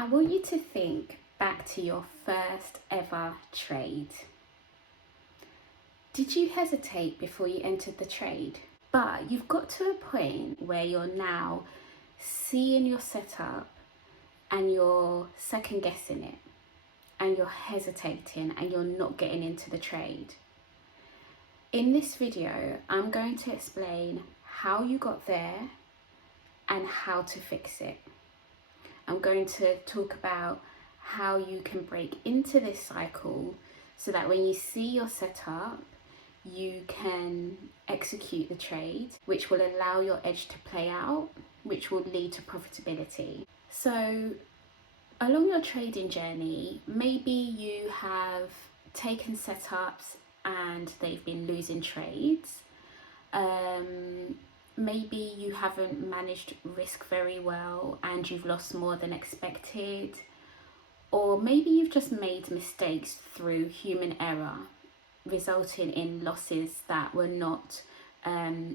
I want you to think back to your first ever trade. Did you hesitate before you entered the trade? But you've got to a point where you're now seeing your setup and you're second guessing it and you're hesitating and you're not getting into the trade. In this video, I'm going to explain how you got there and how to fix it. I'm going to talk about how you can break into this cycle so that when you see your setup, you can execute the trade, which will allow your edge to play out, which will lead to profitability. So along your trading journey, maybe you have taken setups and they've been losing trades. Maybe you haven't managed risk very well and you've lost more than expected. Or maybe you've just made mistakes through human error, resulting in losses that were not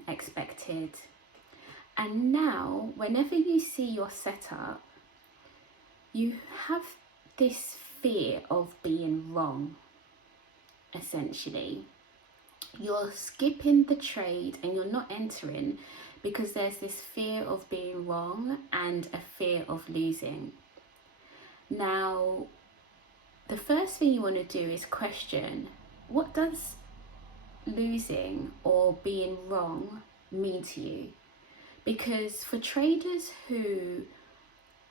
expected. And now, whenever you see your setup, you have this fear of being wrong, essentially. You're skipping the trade and you're not entering because there's this fear of being wrong and a fear of losing. Now, the first thing you want to do is question, what does losing or being wrong mean to you? Because for traders who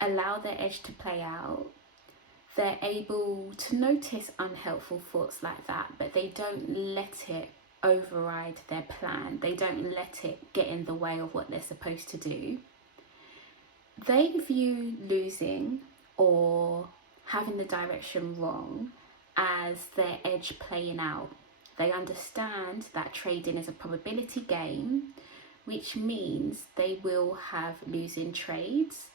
allow their edge to play out, they're able to notice unhelpful thoughts like that, but they don't let it override their plan. They don't let it get in the way of what they're supposed to do. They view losing or having the direction wrong as their edge playing out. They understand that trading is a probability game, which means they will have losing trades,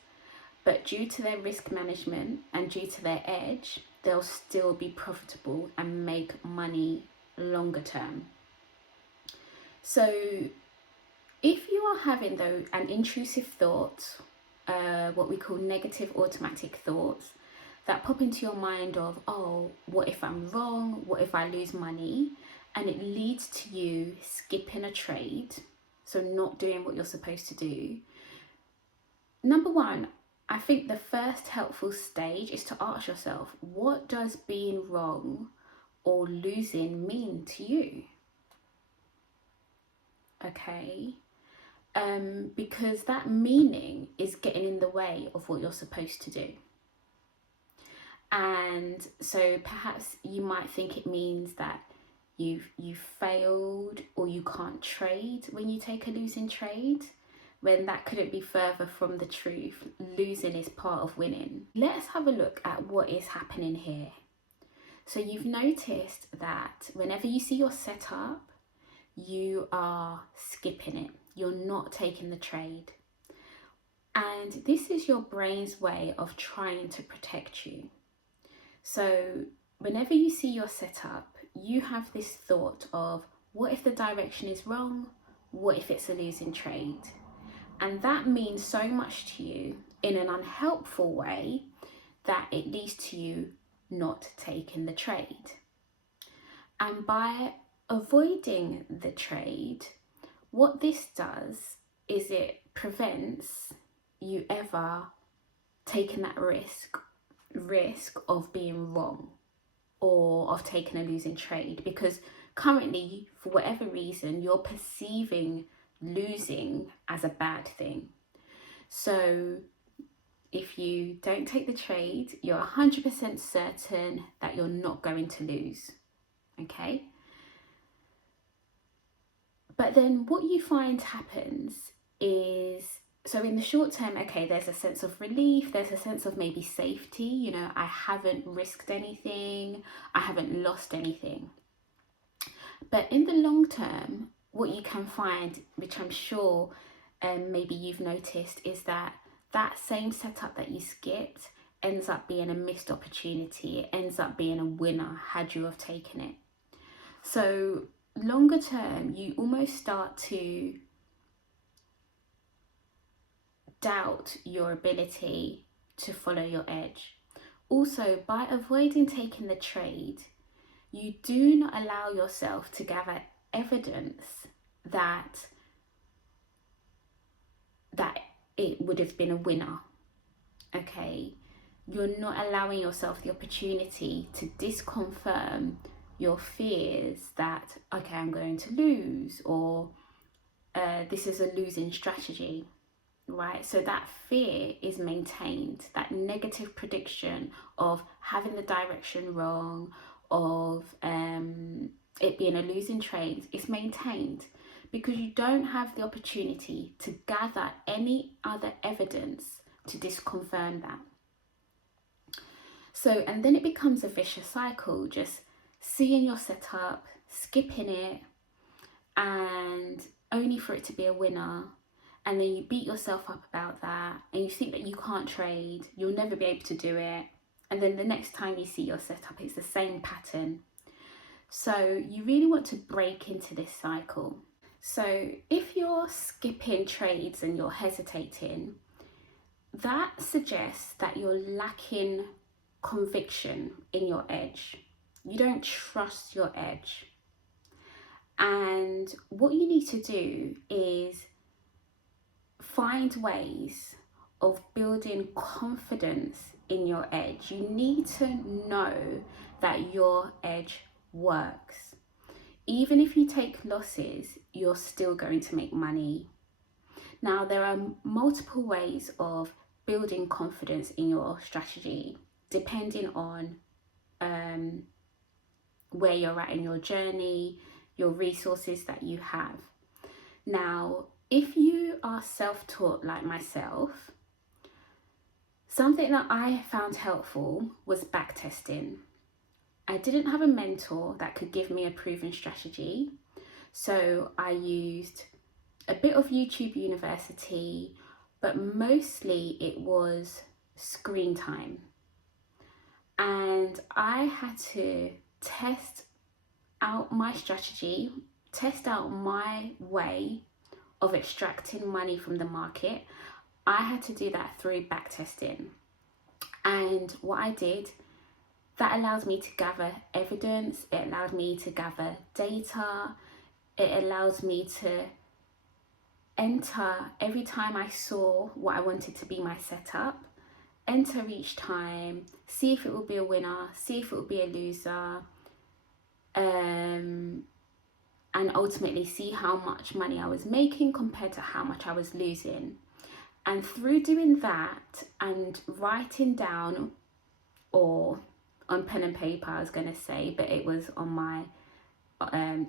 but due to their risk management and due to their edge, they'll still be profitable and make money longer term. So if you are having though an intrusive thought, what we call negative automatic thoughts that pop into your mind of, oh, what if I'm wrong? What if I lose money? And it leads to you skipping a trade, so not doing what you're supposed to do. Number one, I think the first helpful stage is to ask yourself, what does being wrong or losing mean to you? Okay. Because that meaning is getting in the way of what you're supposed to do. And so perhaps you might think it means that you've failed or you can't trade when you take a losing trade, when that couldn't be further from the truth. Losing is part of winning. Let's have a look at what is happening here. So you've noticed that whenever you see your setup, you are skipping it. You're not taking the trade. And this is your brain's way of trying to protect you. So whenever you see your setup, you have this thought of, what if the direction is wrong? What if it's a losing trade? And that means so much to you in an unhelpful way that it leads to you not taking the trade. And by avoiding the trade, what this does is it prevents you ever taking that risk of being wrong or of taking a losing trade, because currently, for whatever reason, you're perceiving losing as a bad thing. So if you don't take the trade, you're 100% certain that you're not going to lose. Okay? But then what you find happens is, so in the short term, okay, there's a sense of relief, there's a sense of maybe safety, you know, I haven't risked anything, I haven't lost anything. But in the long term, what you can find, which I'm sure maybe you've noticed, is that that same setup that you skipped ends up being a missed opportunity. It ends up being a winner had you have taken it. So longer term, you almost start to doubt your ability to follow your edge. Also, by avoiding taking the trade, you do not allow yourself to gather evidence that it would have been a winner. Okay, you're not allowing yourself the opportunity to disconfirm your fears that, okay, I'm going to lose, or this is a losing strategy, right? So that fear is maintained, that negative prediction of having the direction wrong, of it being a losing trade, is maintained because you don't have the opportunity to gather any other evidence to disconfirm that. So, and then it becomes a vicious cycle, just seeing your setup, skipping it, and only for it to be a winner. And then you beat yourself up about that, and you think that you can't trade, you'll never be able to do it. And then the next time you see your setup, it's the same pattern. So you really want to break into this cycle. So if you're skipping trades and you're hesitating, that suggests that you're lacking conviction in your edge. You don't trust your edge. And what you need to do is find ways of building confidence in your edge. You need to know that your edge works. Even if you take losses, you're still going to make money. Now, there are multiple ways of building confidence in your strategy, depending on where you're at in your journey, your resources that you have. Now, if you are self-taught like myself, something that I found helpful was backtesting. I didn't have a mentor that could give me a proven strategy, so I used a bit of YouTube University, but mostly it was screen time. And I had to test out my strategy, test out my way of extracting money from the market. I had to do that through backtesting. And what I did, that allows me to gather evidence, it allowed me to gather data, it allows me to enter every time I saw what I wanted to be my setup, enter each time, see if it will be a winner, see if it will be a loser, and ultimately see how much money I was making compared to how much I was losing. And through doing that and writing down, or on pen and paper I was going to say, but it was on my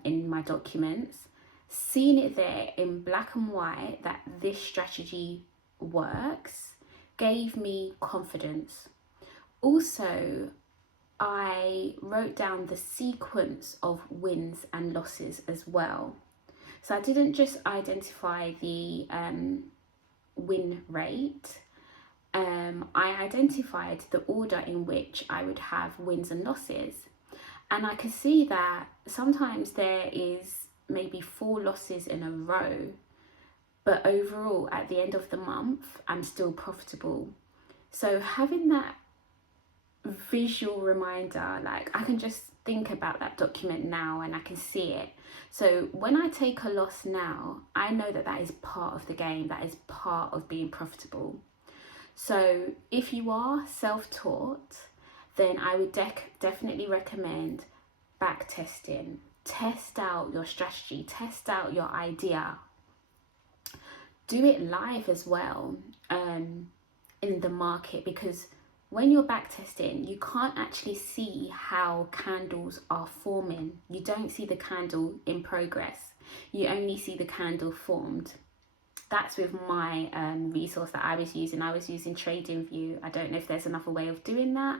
in my documents, seeing it there in black and white that this strategy works gave me confidence. Also, I wrote down the sequence of wins and losses as well. So I didn't just identify the win rate, I identified the order in which I would have wins and losses. And I could see that sometimes there is maybe 4 losses in a row, but overall at the end of the month, I'm still profitable. So having that visual reminder, like I can just think about that document now and I can see it. So when I take a loss now, I know that that is part of the game, that is part of being profitable. So if you are self-taught, then I would definitely recommend back testing. Test out your strategy, test out your idea. Do it live as well in the market, because when you're back testing, you can't actually see how candles are forming. You don't see the candle in progress. You only see the candle formed. That's with my resource that I was using. I was using TradingView. I don't know if there's another way of doing that.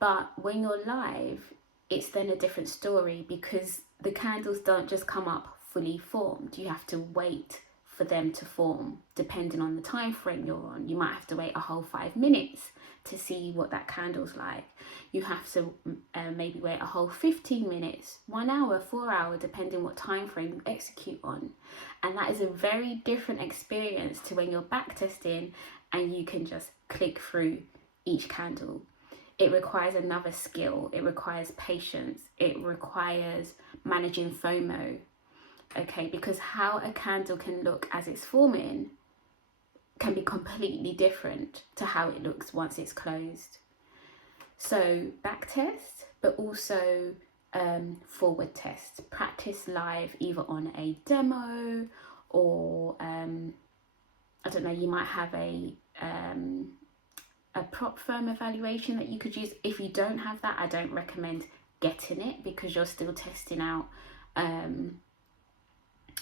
But when you're live, it's then a different story, because the candles don't just come up fully formed. You have to wait for them to form, depending on the time frame you're on. You might have to wait a whole 5 minutes to see what that candle's like. You have to maybe wait a whole 15 minutes, 1 hour, 4 hour, depending what time frame you execute on. And that is a very different experience to when you're back testing and you can just click through each candle. It requires another skill. It requires patience. It requires managing FOMO. Okay, because how a candle can look as it's forming can be completely different to how it looks once it's closed. So back test, but also forward test. Practice live either on a demo or I don't know, you might have a prop firm evaluation that you could use. If you don't have that, I don't recommend getting it because you're still testing out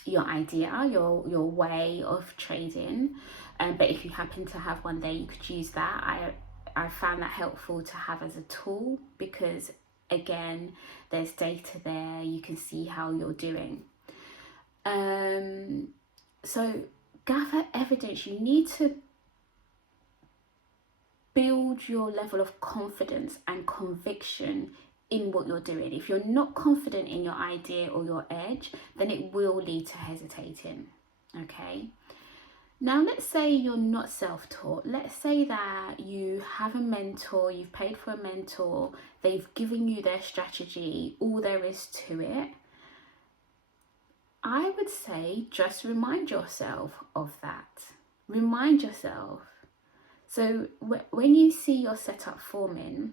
your idea, your way of trading. But if you happen to have one there, you could use that. I found that helpful to have as a tool because, again, there's data there. You can see how you're doing. So gather evidence. You need to build your level of confidence and conviction in what you're doing. If you're not confident in your idea or your edge, then it will lead to hesitating. Okay. Now, let's say you're not self-taught. Let's say that you have a mentor, you've paid for a mentor, they've given you their strategy, all there is to it. I would say just remind yourself of that. Remind yourself. So when you see your setup forming,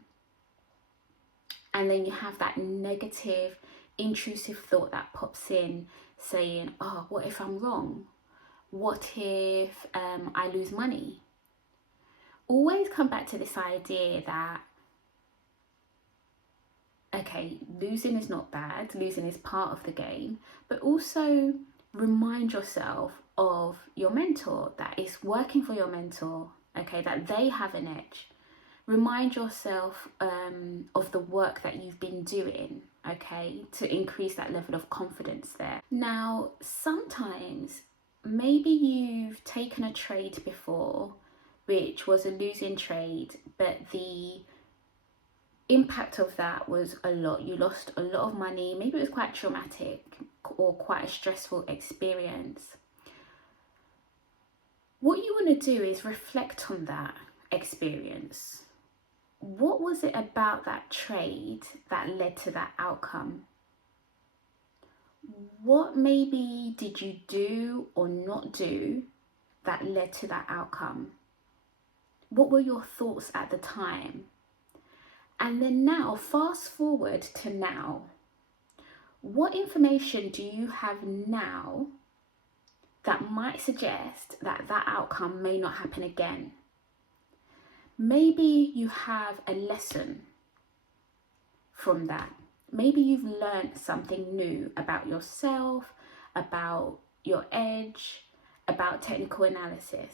and then you have that negative, intrusive thought that pops in saying, oh, what if I'm wrong? What if I lose money? Always come back to this idea that, okay, losing is not bad, losing is part of the game, but also remind yourself of your mentor, that it's working for your mentor, okay, that they have an edge. Remind yourself of the work that you've been doing, okay, to increase that level of confidence there. Now, sometimes maybe you've taken a trade before which was a losing trade, but the impact of that was a lot. You lost a lot of money. Maybe it was quite traumatic or quite a stressful experience. What you want to do is reflect on that experience. What was it about that trade that led to that outcome? What maybe did you do or not do that led to that outcome? What were your thoughts at the time? And then now, fast forward to now. What information do you have now that might suggest that that outcome may not happen again? Maybe you have a lesson from that. Maybe you've learned something new about yourself, about your edge, about technical analysis.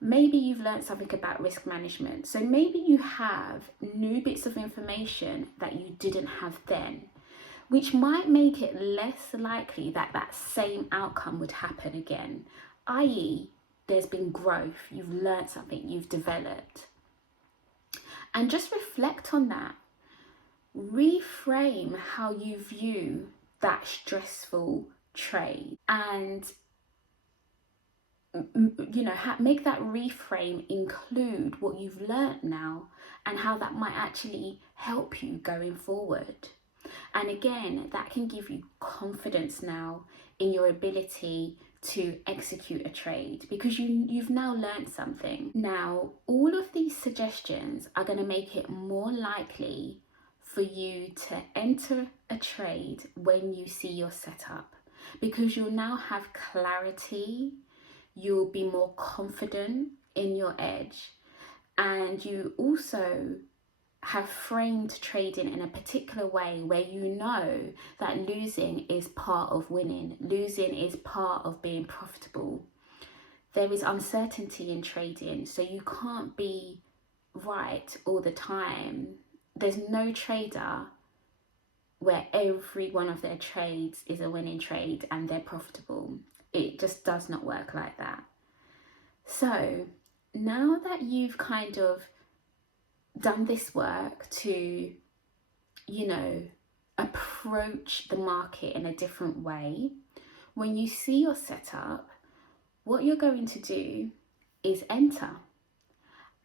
Maybe you've learned something about risk management. So maybe you have new bits of information that you didn't have then, which might make it less likely that that same outcome would happen again, i.e., there's been growth, you've learned something, you've developed. And just reflect on that. Reframe how you view that stressful trade and make that reframe include what you've learned now and how that might actually help you going forward. And again, that can give you confidence now in your ability to execute a trade because you've now learned something. Now, all of these suggestions are going to make it more likely for you to enter a trade when you see your setup because you'll now have clarity, you'll be more confident in your edge, and you also have framed trading in a particular way where you know that losing is part of winning, losing is part of being profitable. There is uncertainty in trading, so you can't be right all the time. There's no trader where every one of their trades is a winning trade and they're profitable. It just does not work like that. So now that you've kind of done this work to, approach the market in a different way, when you see your setup, what you're going to do is enter.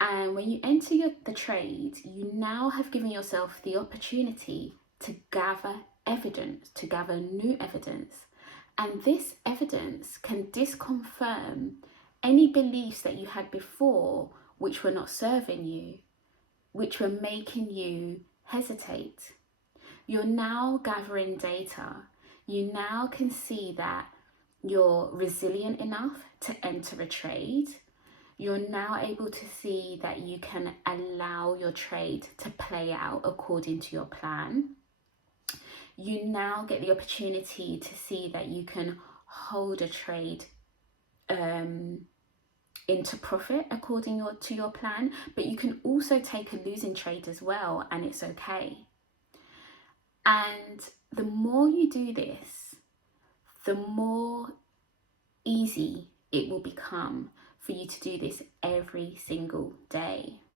And when you enter the trade, you now have given yourself the opportunity to gather evidence, to gather new evidence. And this evidence can disconfirm any beliefs that you had before which were not serving you, which were making you hesitate. You're now gathering data. You now can see that you're resilient enough to enter a trade. You're now able to see that you can allow your trade to play out according to your plan. You now get the opportunity to see that you can hold a trade into profit according to your plan, but you can also take a losing trade as well, and it's okay. And the more you do this, the more easy it will become for you to do this every single day.